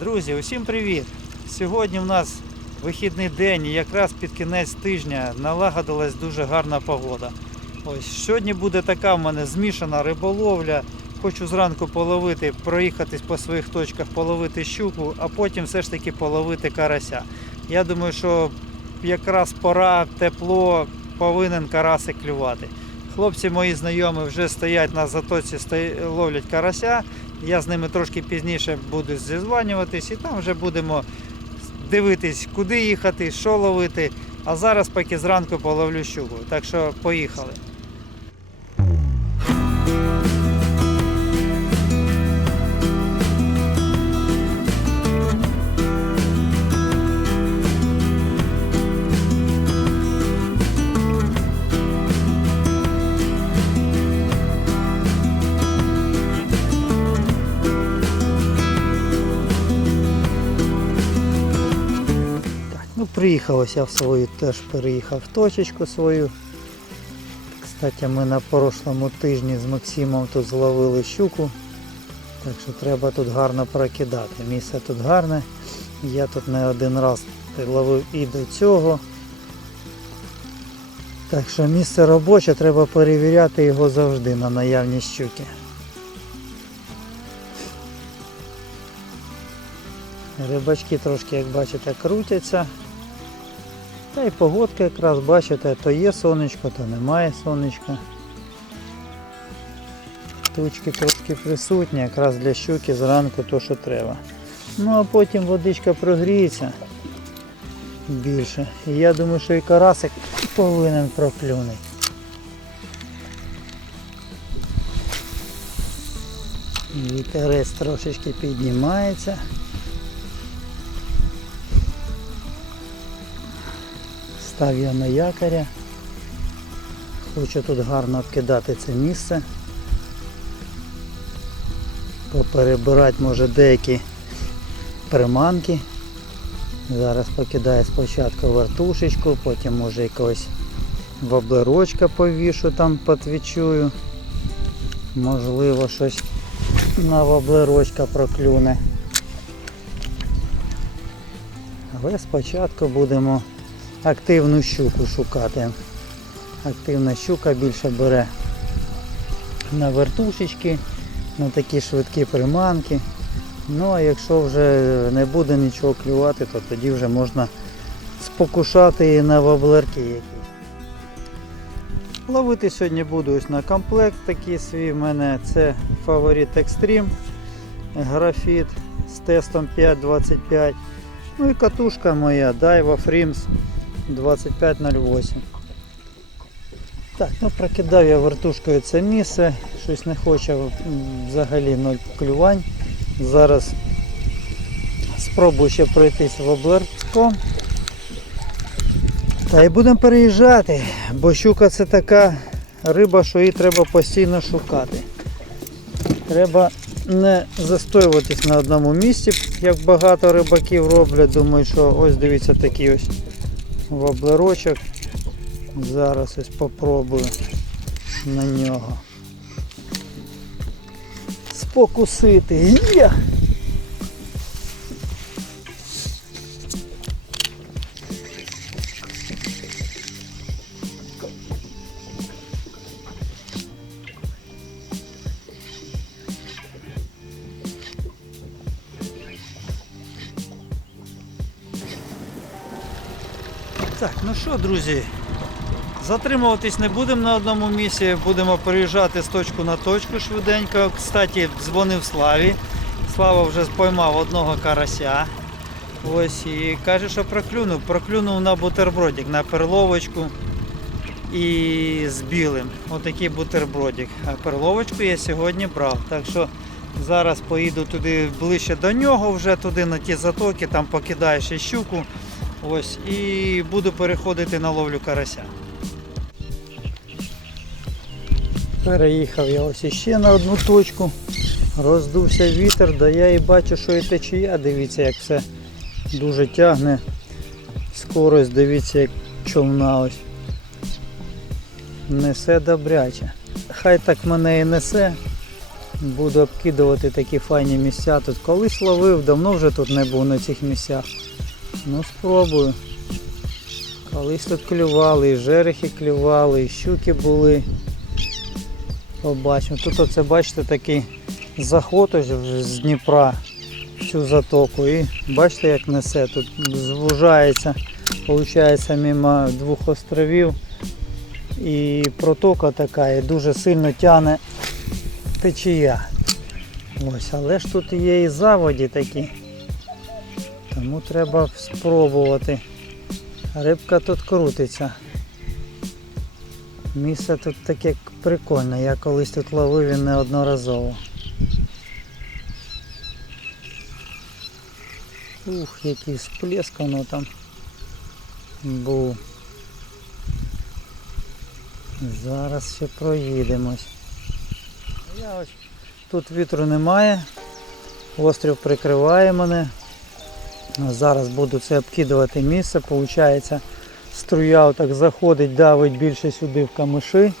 Друзі, усім привіт! Сьогодні в нас вихідний день і якраз під кінець тижня налагодилась дуже гарна погода. Ось сьогодні буде така в мене змішана риболовля. Хочу зранку половити, проїхатись по своїх точках, половити щуку, а потім все ж таки половити карася. Я думаю, що якраз пора, тепло, повинен карасик клювати. Хлопці мої знайомі вже стоять на затоці, ловлять карася. Я з ними трошки пізніше буду зізванюватись і там вже будемо дивитись, куди їхати, що ловити. А зараз поки зранку половлю щуку. Так що поїхали. Ну приїхалося в свою, теж переїхав в точечку свою. Кстати, ми на прошлому тижні з Максимом тут зловили щуку. Так що треба тут гарно прокидати. Місце тут гарне. Я тут не один раз ловив і до цього. Так що місце робоче, треба перевіряти його завжди на наявність щуки. Рибачки трошки, як бачите, крутяться. Та й погодка якраз, бачите, то є сонечко, то немає сонечка. Тучки трошки присутні, якраз для щуки зранку то, що треба. Ну а потім водичка прогріється більше. І я думаю, що і карасик повинен проклюнути. Вітерець трошечки піднімається. Став я на якоря. Хочу тут гарно обкидати це місце. Поперебирати може деякі приманки. Зараз покидаю спочатку вертушечку, потім може якогось воблерочка повішу там потвічую. Можливо щось на воблерочка проклюне. Але спочатку будемо активну щуку шукати. Активна щука більше бере на вертушечки, на такі швидкі приманки. Ну а якщо вже не буде нічого клювати, то тоді вже можна спокушати і на воблерки якісь. Ловити сьогодні буду ось на комплект такий свій. У мене це Favorit Extreme графіт з тестом 5.25. Ну і катушка моя Daiwa Frims 2508. Так, ну прокидав я вертушкою це місце, щось не хоче взагалі ноль клювань. Зараз спробую ще пройтись в воблерком. Та й будемо переїжджати, бо щука це така риба, що її треба постійно шукати. Треба не застоюватись на одному місці, як багато рибаків роблять. Думаю, що ось дивіться такий ось воблерочок. Зараз ось попробую на нього. Спокусити. Є! Так, ну що, друзі, затримуватись не будемо на одному місці, будемо переїжджати з точку на точку швиденько. Кстати, дзвонив Славі. Слава вже поймав одного карася. Ось і каже, що проклюнув. Проклюнув на бутербродик, на перловочку і з білим. Отакий бутербродик. А перловочку я сьогодні брав. Так що зараз поїду туди ближче до нього, вже туди на ті затоки, там покидаю ще щуку. Ось, і буду переходити на ловлю карася. Переїхав я ось іще на одну точку. Роздувся вітер, да я і бачу, що і течія, дивіться, як все дуже тягне. Скорость, дивіться, як човна ось. Несе добряче. Хай так мене і несе. Буду обкидувати такі файні місця. Тут колись ловив, давно вже тут не був на цих місцях. Ну спробую. Колись тут клювали, і жерехи клювали, і щуки були. Побачимо. Тут оце бачите такий заход з Дніпра в цю затоку. І бачите як несе. Тут звужається, виходить, мимо двох островів. І протока така, і дуже сильно тягне течія. Ось, але ж тут є і заводі такі. Тому треба спробувати. Рибка тут крутиться. Місце тут таке прикольне, я колись тут ловив і неодноразово. Ух, який сплеск воно там був. Зараз ще проїдемось. Я ось тут вітру немає, острів прикриває мене. Зараз буду це обкидувати місце, Получається, струя отак заходить, давить більше сюди в камиші,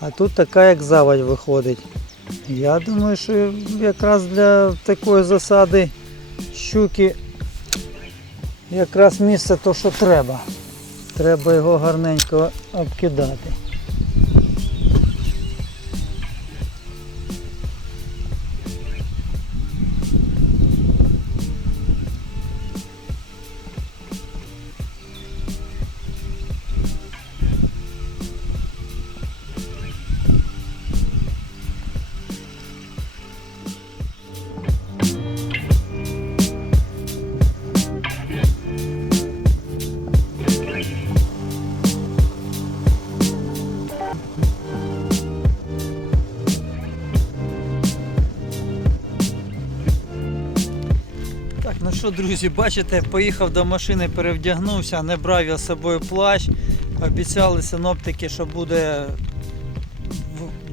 а тут така як заводь виходить. Я думаю, що якраз для такої засади щуки якраз місце то, що треба. Треба його гарненько обкидати. Що, друзі, бачите, поїхав до машини, перевдягнувся, не брав я з собою плащ. Обіцяли синоптики, що буде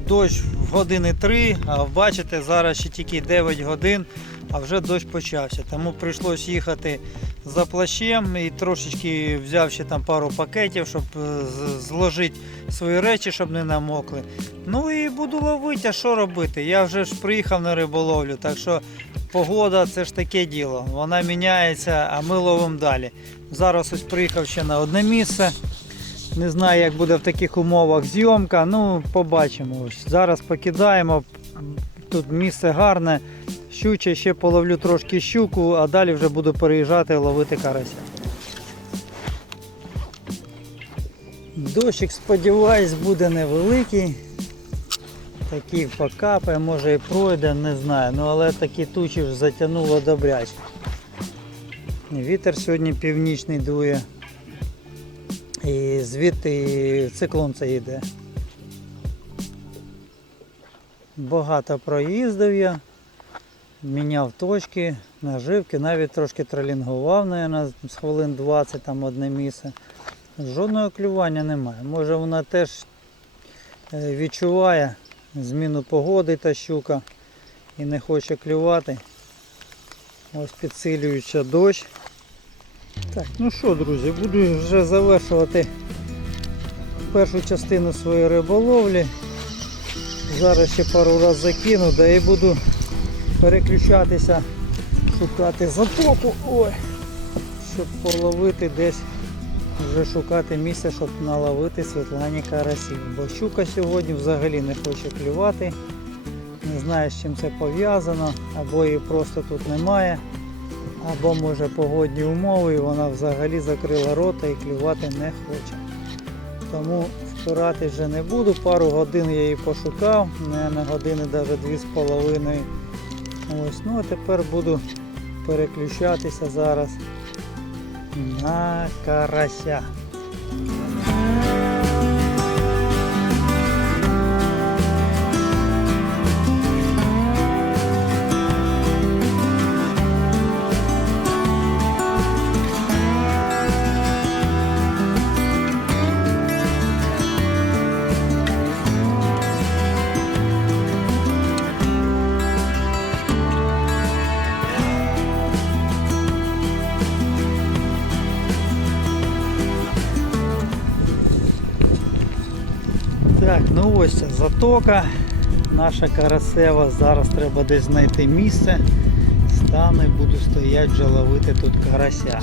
дощ в години 3, а бачите, зараз ще тільки 9 годин, а вже дощ почався. Тому прийшлось їхати за плащем і трошечки взяв ще там пару пакетів, щоб е, зложити свої речі, щоб не намокли. Ну і буду ловити, а що робити? Я вже ж приїхав на риболовлю, так що погода це ж таке діло. Вона міняється, а ми ловимо далі. Зараз ось приїхав ще на одне місце. Не знаю, як буде в таких умовах зйомка. Ну, побачимо. Ось Зараз покидаємо. Тут місце гарне. Щуче, ще половлю трошки щуку, а далі вже буду переїжджати ловити карася. Дощик, сподіваюсь, буде невеликий. Такий покапає, може і пройде, не знаю. Ну але такі тучі ж затягнуло добряче. Вітер сьогодні північний дує. І звідти циклон це йде. Багато проїздив я, міняв точки, наживки, навіть трошки тролінгував, мабуть, з хвилин 20 там одне місце. Жодного клювання немає. Може вона теж е, відчуває зміну погоди та щука і не хоче клювати. Ось підсилюючи дощ. Так, ну що, друзі, буду вже завершувати першу частину своєї риболовлі. Зараз ще пару разів закину, да і буду переключатися, шукати затоку, ой, щоб половити десь, вже шукати місце, щоб наловити Світлані карасів. Бо щука сьогодні взагалі не хоче клювати. Не знаю, з чим це пов'язано, або її просто тут немає, або може погодні умови, і вона взагалі закрила рота і клювати не хоче. Тому впирати вже не буду. Пару годин я її пошукав, не на години навіть дві з половиною. Ось, ну а тепер буду переключатися зараз на карася. Ось затока. наша карасева. Зараз треба десь знайти місце. Стану і буду стояти вже ловити тут карася.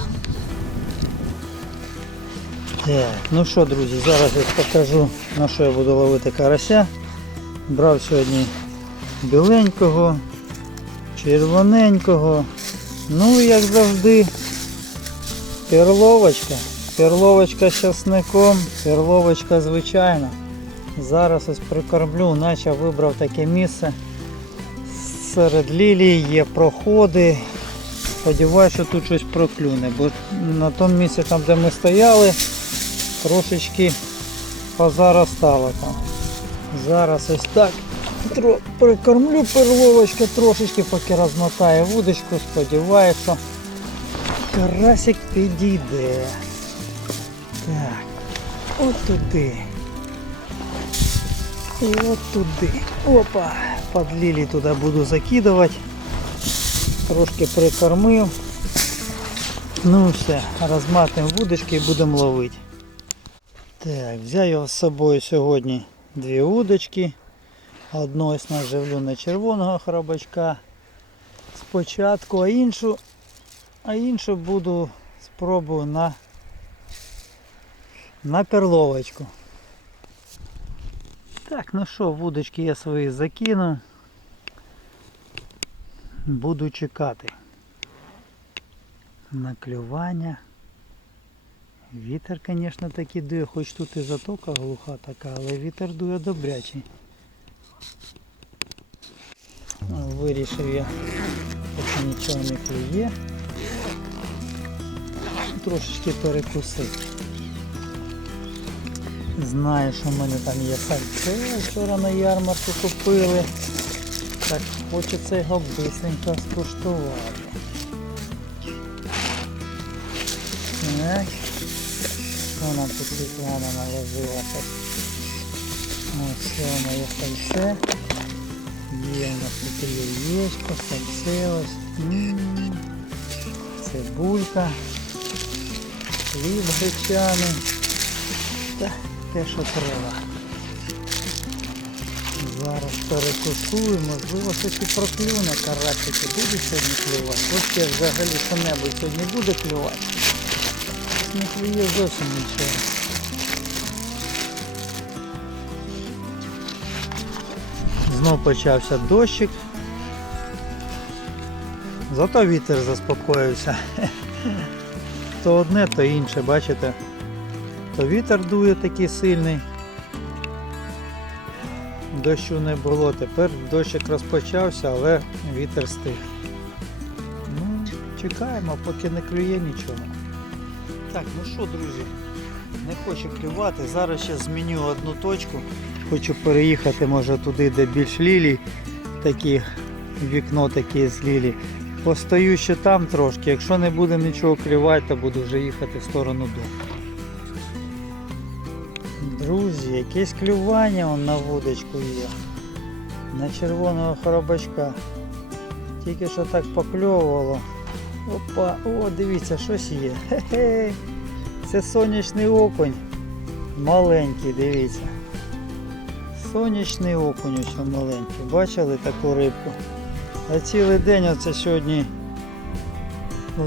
Так, ну що, друзі, зараз я покажу на що я буду ловити карася. Брав сьогодні біленького, червоненького. Ну як завжди, перловочка. Перловочка з часником, перловочка звичайна. Зараз ось прикормлю, наче вибрав таке місце. Серед лілій є проходи. Сподіваюся, що тут щось проклюне, бо на тому місці, там де ми стояли, трошечки позаростало там. Зараз ось так прикормлю перловочка трошечки, поки розмотає вудочку, сподіваюся, карасик підійде. Так, от туди. І от туди. Опа! Под лілі туди буду закидувати. Трошки прикормив. Ну все, розматуємо вудочки і будемо ловити. Так, взяв я з собою сьогодні дві удочки. Одну ось наживлю на червоного хробачка спочатку, а іншу, а іншу буду спробую на, на перловочку. Так, ну що, вудочки я свої закинув. Буду чекати. На клювання. Вітер, звісно, такий дує, хоч тут і затока глуха така, але вітер дує добрячий. Вирішив я, поки нічого не клює. Трошечки перекусити. Знаю, що в мене там є сальце, вчора на ярмарку купили. Так хочеться його бисенько скуштувати. Що нам тут Світлана наложила? Ось все моє сальце. Є у нас тут яєчко, сальце ось. Цибулька. Хліб гречаний. Те, що треба. Зараз перекусую, можливо, і проклюне карасики буде сьогодні клювати. Ось я взагалі що-небудь сьогодні буде клювати. Не клює зовсім нічого. Знов почався дощик. Зато вітер заспокоївся. То одне, то інше, бачите? То вітер дує такий сильний. Дощу не було, тепер дощик розпочався, але вітер стих. Ну, чекаємо, поки не клює нічого. Так, ну що, друзі, не хочу клювати. Зараз ще зміню одну точку. Хочу переїхати, може, туди, де більш лілій, такі вікно таке з лілій. Постою ще там трошки, якщо не буде нічого клювати, то буду вже їхати в сторону дому. Якесь клювання он на вудочку є. На червоного хоробачка. Тільки що так покльовувало. Опа, о, дивіться, щось є. Хе-хе. Це сонячний окунь. Маленький, дивіться. Сонячний окунь ось маленький. Бачили таку рибку? А цілий день оце сьогодні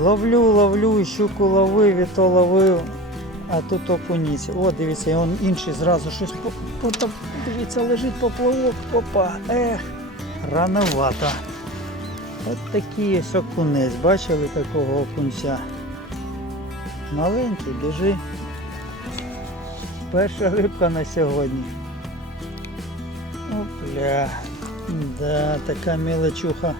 ловлю, ловлю, щуку ловив, і то ловив. А тут окуніться. О, дивіться, і он інший зразу щось по, по, дивіться, лежить поплавок. Опа, ех, рановато. От такий ось окунець. Бачили такого окунця? Маленький, біжи. Перша рибка на сьогодні. Опля. Да, така мілочуха.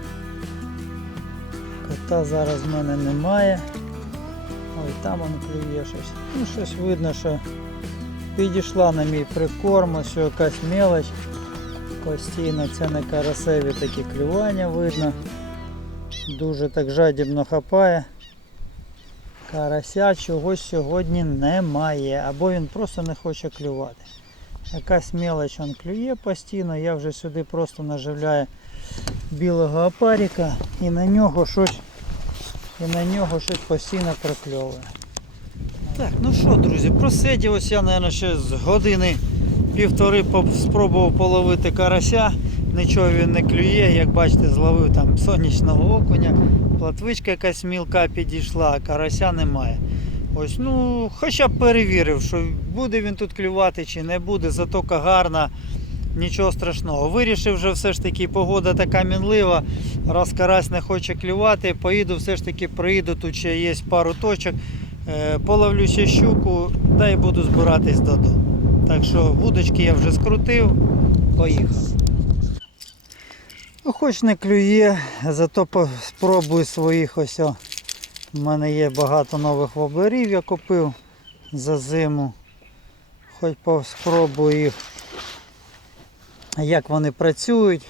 Кота зараз в мене немає. Ой, там воно клює щось. Ну щось видно, що підійшла на мій прикорм, ось якась мелоч. Постійно це на карасеві такі клювання видно. Дуже так жадібно хапає. Карася чогось сьогодні немає. Або він просто не хоче клювати. Якась мелоч він клює постійно, я вже сюди просто наживляю білого опарика і на нього щось і на нього щось постійно прокльовує. Так, ну що, друзі, просидів ось я, мабуть, ще з години півтори спробував половити карася. нічого він не клює. Як бачите, зловив там сонячного окуня, платвичка якась мілка підійшла, а карася немає. Ось, ну, хоча б перевірив, що буде він тут клювати чи не буде, затока гарна, нічого страшного. Вирішив вже все ж таки, погода така мінлива, раз карась не хоче клювати, поїду все ж таки проїду, тут ще є пару точок, е, половлю ще щуку, та й буду збиратись додому. Так що вудочки я вже скрутив, поїхав. Ну, хоч не клює, зато спробую своїх ось. У мене є багато нових воблерів, я купив за зиму. Хоч спробую їх, як вони працюють.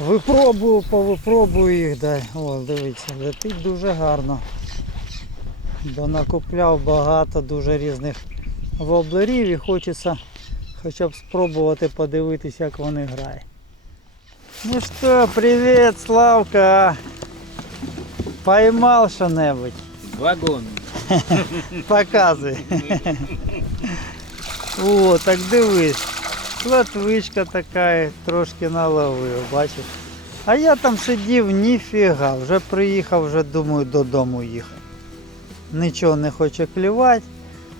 Випробую, повипробую їх. Дай. О, дивіться, летить дуже гарно. Бо накупляв багато дуже різних воблерів і хочеться хоча б спробувати подивитися, як вони грають. Ну що, привіт, Славка! Поймал що-небудь? Вагон. Показуй. О, так дивись. Платвичка така, трошки наловив, бачиш. А я там сидів, ніфіга, вже приїхав, вже думаю додому їхати. Нічого не хоче клювати.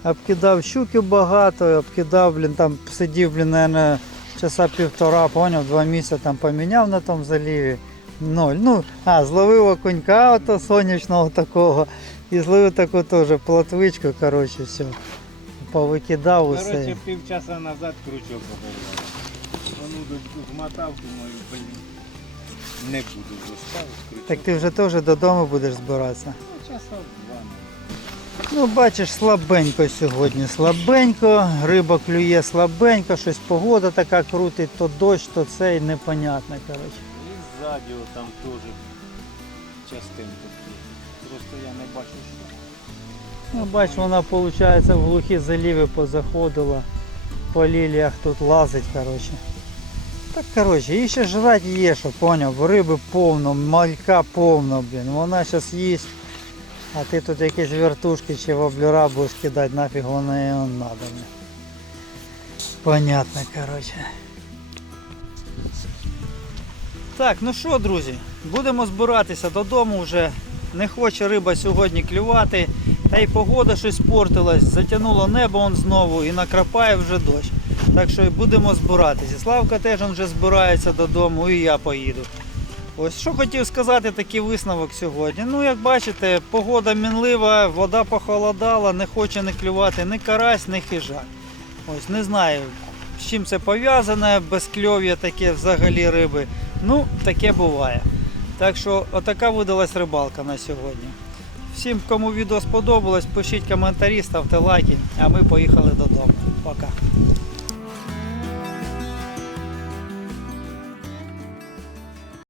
Обкидав щуки багато, обкидав, блін, там сидів, блін, наверное, часа півтора, поняв, два місяці там поміняв на тому заліві. Ноль. Ну, а, зловив окунька ото сонячного такого. І зловив таку теж платвичку, коротше, все. Повикидав усе. Короче, півчаса назад крючок оборвав. Воно змотав, думаю, блін. Не буду крючок. Так ти вже теж додому будеш збиратися. Ну, часа два. Ну, бачиш, слабенько сьогодні. Слабенько, риба клює слабенько, щось погода така крутить, то дощ, то це і непонятно, коротше. І ззаді там теж частинки. є. Просто я не бачу, що. Ну, бач, вона, виходить, в глухі заліви позаходила, по ліліях тут лазить, коротше. Так, коротше, їй ще жрати є, що поняв, риби повно, малька повно, блін. Вона зараз їсть, а ти тут якісь вертушки чи воблера будеш кидати, нафіг їй не надо. Блін. Понятно, коротше. Так, ну що, друзі, будемо збиратися додому вже. Не хоче риба сьогодні клювати. Та й погода щось спортилась, затягнуло небо он знову і накрапає вже дощ. Так що будемо збиратися. Славка теж вже збирається додому і я поїду. Ось що хотів сказати, такий висновок сьогодні. Ну, як бачите, погода мінлива, вода похолодала, не хоче не клювати ні карась, ні хижак. Ось не знаю, з чим це пов'язане, безкльов'я таке взагалі риби. Ну, таке буває. Так що отака видалась рибалка на сьогодні. Всім, кому відео сподобалось, пишіть коментарі, ставте лайки, а ми поїхали додому. Пока.